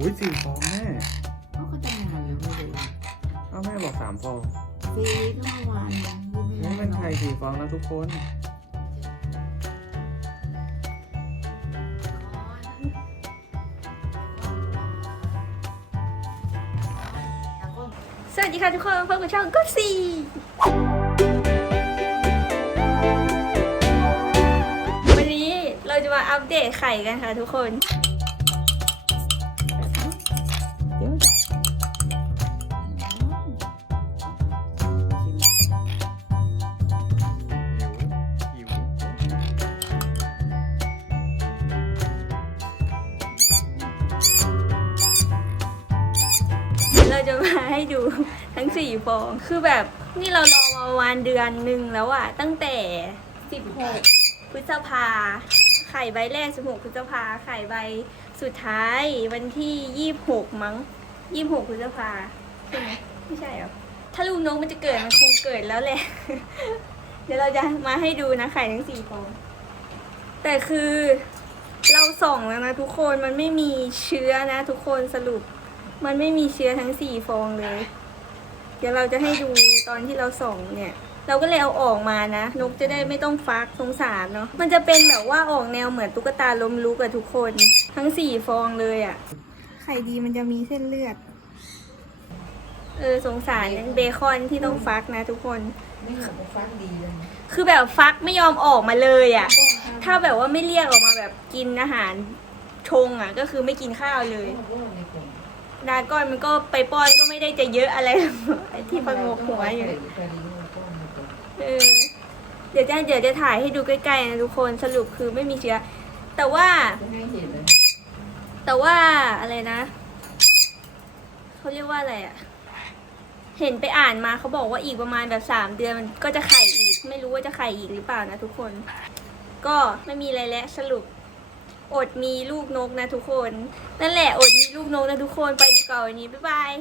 อุ้ยสี่ฟองแม่เขาก็จะงานแล้วไม่รู้เอ้าแม่บอกสามฟองซีก็เมื่อวานนะนี่เป็นไข่สี่ฟองแล้วทุกคนสวัสดีค่ะทุกคนพบกับช่องก็สี่วันนี้เราจะมาอัปเดตไข่กันค่ะทุกคน จะมาให้ดูทั้งสี่ฟอง คือแบบนี่เรารอมาประมาณเดือนหนึ่งแล้วอะตั้งแต่ 16 พฤษภา ไข่ใบแรก 16 พฤษภา ไข่ใบสุดท้ายวันที่ 26 มั้ง 26 พฤษภาใช่ไหมไม่ใช่เหรอ ถ้าลูกนกมันจะเกิด มันคงเกิดแล้วแหละ เดี๋ยวเราจะมาให้ดูนะไข่ทั้งสี่ฟอง แต่คือเราส่องแล้วนะทุกคนมันไม่มีเชื้อนะทุกคนสรุป มันไม่มีเชื้อทั้งสี่ฟองเลย เดี๋ยวเราจะให้ดูตอนที่เราส่องเนี่ย เราก็เลยเอาออกมานะ นกจะได้ไม่ต้องฟักสงสารเนาะ มันจะเป็นแบบว่าออกแนวเหมือนตุ๊กตาล้มลุกอะทุกคน ทั้งสี่ฟองเลยอะไข่ดีมันจะมีเส้นเลือด เออสงสารเบคอนที่ต้องฟักนะทุกคน ไม่เหมือนฟังดีเลยคือแบบฟักไม่ยอมออกมาเลยอะ ถ้าแบบว่าไม่เรียกออกมาแบบกินอาหารชงอะก็คือไม่กินข้าวเลยดราก้ ดาก้อนมันก็ไปป้อนก็ไม่ได้จะเยอะอะไรไอ้ที่ประงกหัวอยู่เออเดี๋ยวจะเดี๋ยวจะถ่ายให้ดูใกล้ๆนะทุกคนสรุปคือไม่มีเชื้อ แต่ว่า แต่ว่าอะไรนะเขาเรียกว่าอะไรอะเห็นไปอ่านมาเขาบอกว่าอีกประมาณแบบสามเดือนมันก็จะไข่อีก ไม่รู้ว่าจะไข่อีกหรือเปล่านะทุกคน ก็ไม่มีอะไรแล้วสรุป อดมีลูกนกนะทุกคน นั่นแหละอดมีลูกนกนะทุกคนไปดีกว่าวันนี้บ๊ายบาย